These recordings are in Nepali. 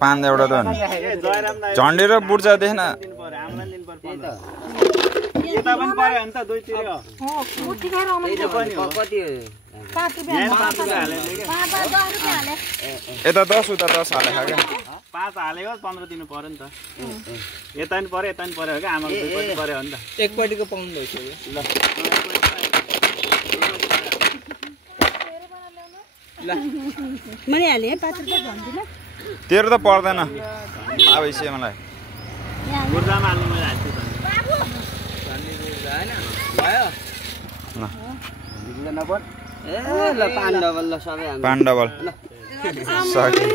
पान एउटा त झन्डी र बुर्जा देख्न यता 10 उता 10 हाले खा क्या 5 हालेको 15 दिनु पर्यो नि त यता नि पर्यो क्या आमाको दुईपट्टि पर्यो हो नि त एकपट्टिको पाउनु भइसक्यो ल ल मैले हाले 5 रुपैयाँ भन्दिन तेरो त पर्दैन आवश्य मलाई बुर्जामा हाल्नु मैले हाल्छु त बाबु झन्डी बुर्जा हैन भयो ल बुर्जा नपर ए ल पान डबल ल सबै हाल्नु पान डबल सके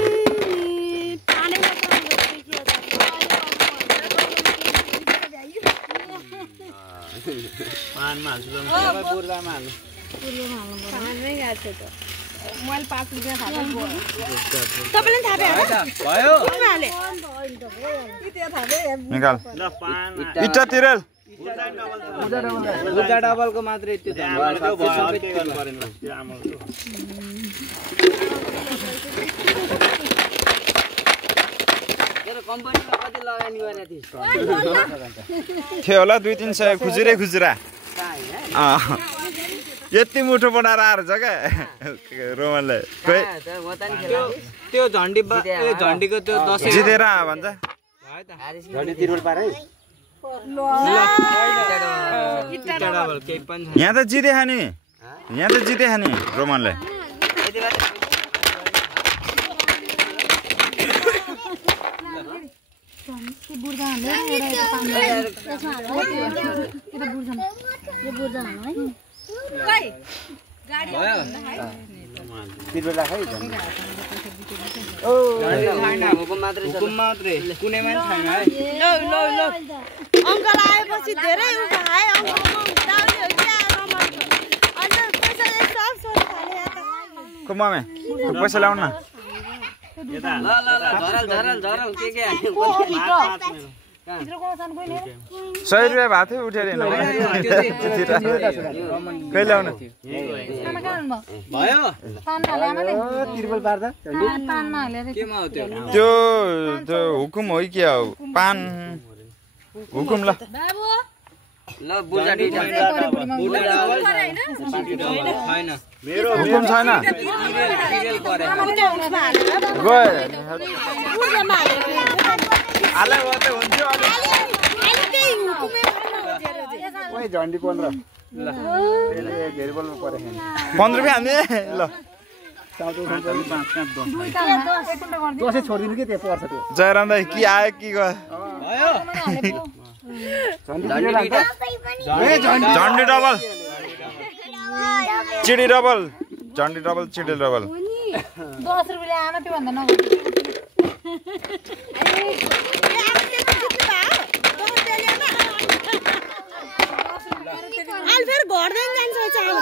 पानमा हाल्छु त बुर्जामा हाल्नु पानमै गाछ त मैले 5 रुपैयाँ खाएको तपाईले थापे भयो निकाल ल पान इट्टा तिरेल बुर्जा डबलको मात्र यति छ सबै गर्नु पर्दैन त्यो आमाको तेरो कम्पनीमा कति लगानी गरेको थिइस् थियो होला 2-300 खुजुरा यति मुठो बनाएर आएर छ क्या रोमनले त्यो झन्डीको त्यो 10 जितेर भन्छ झन्डी तिरुल पार है यहाँ त जिते खाने रोमनले हुकुम मात्रै कुनै मान्छे छैन है अंकल आएपछि धेरै उ खाए अंकलमा उडाउने हो के अनि पैसा सब सोच खाले को ममे पैसा ल्याउन न यता ल झरल के 100 रुपैयाँ भएको थियो उठेर हिँड्नु कहिले ल्याउनु भयो तिरुपल पार्दा केमा हो त्यो हुकुम हो कि के हो पान हुकुम ल ल बुर्जा दुईटा बुर्जा डबल छैन मेरो हुकुम छैन सिरियल परे गए हालै होते हुन्थ्यो अलि ओइ झन्डी 15 ल धेरै बोल्नु पर्यो 15 रुपैयाँ हाल्ने ल 10 छोडिदिनु के त्यो पर्छ त्यो जयराम दाइ के आयो कि गयो भयो झन्डी डबल चिडी डबल झन्डी डबल चिडी डबल 10 रुपैयाँ आमा त्यो भन्दा नगर्नु फेरि घरदैन जान्छ चाल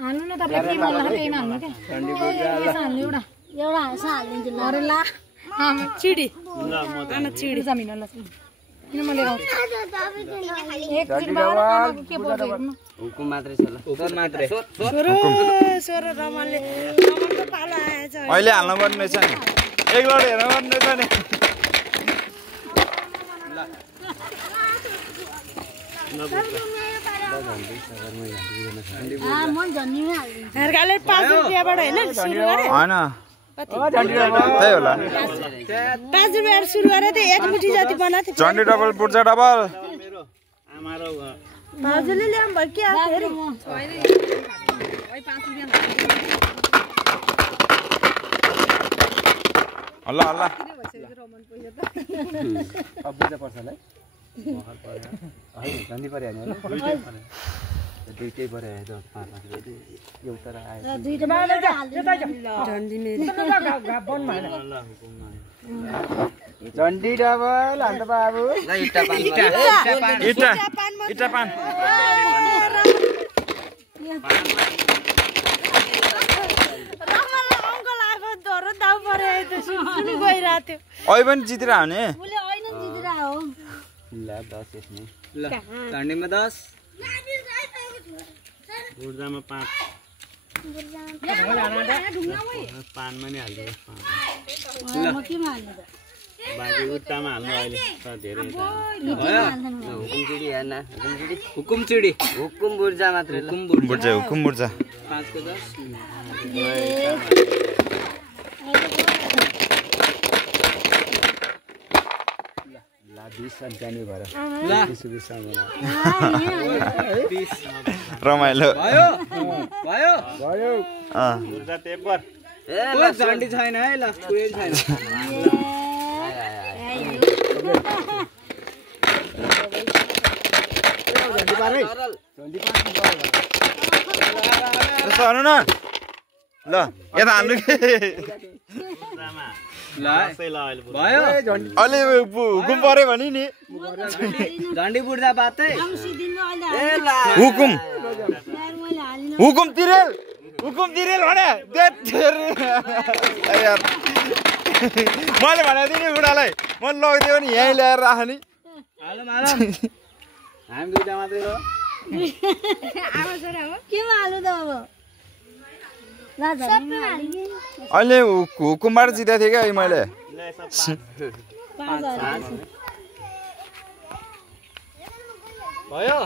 हाल्नु न तपाईले के भन्नु त्यही हाल्नु के हाल्नु एउटा हालिदिन्छु ल अरे ला चिडी आमा चिडी जमिन ल किन मैले एक चिडी बाबु के बोल्दै हुकुम मात्रै छ ल हुकुम मात्रै सोर रमनले पालो आएछ अहिले हाल्नु पर्ने रहेछ नि एक लड हेर्नु पर्ने रहेछ नि हर्काले 5 रुपैयाँबाट हैन सुरु गरे हैन त्यही होला 5 रुपैयाँ सुरु गरे त एक मुठी जति बनाथे झन्डी डबल बुर्जा डबल मेरो आमा र भाउजूले ल्याउँ भयो के फेरि हल्ला हल्ला अब बुझ्दा पर्छ होला है झन्डी पर्यो नि दुईटै परे आयो एउटा आयो झन्डी डबल अन्त बाबु इटा पान अहिले पनि जितेर आउने ल 10 यसमा ल झन्डीमा 10 बुर्जामा 5 पानमा नि हाल्नु बाँकी उट्टामा हाल्नु अहिले त धेरै हुकुम चिडी हुकुम बुर्जा मात्र हुकुम बुर्जा 5 को 10 रमाइलो भयो बुर्जा टेपर ए ल झन्डी छैन है ल कुनै छैन हेर्नु न ल यता हाल्नु कि भयो अलि हुकुम पर्यो भने नि झन्डी बुर्जा बातै हुकुम तिरेल भने यार मैले भनेको थिएँ नि बुढालाई म लगिदियो नि यहीँ ल्याएर राख्ने हामी दुईटा मात्रै हो अहिले हुकुमबाट जितेको थिएँ क्या मैले भयो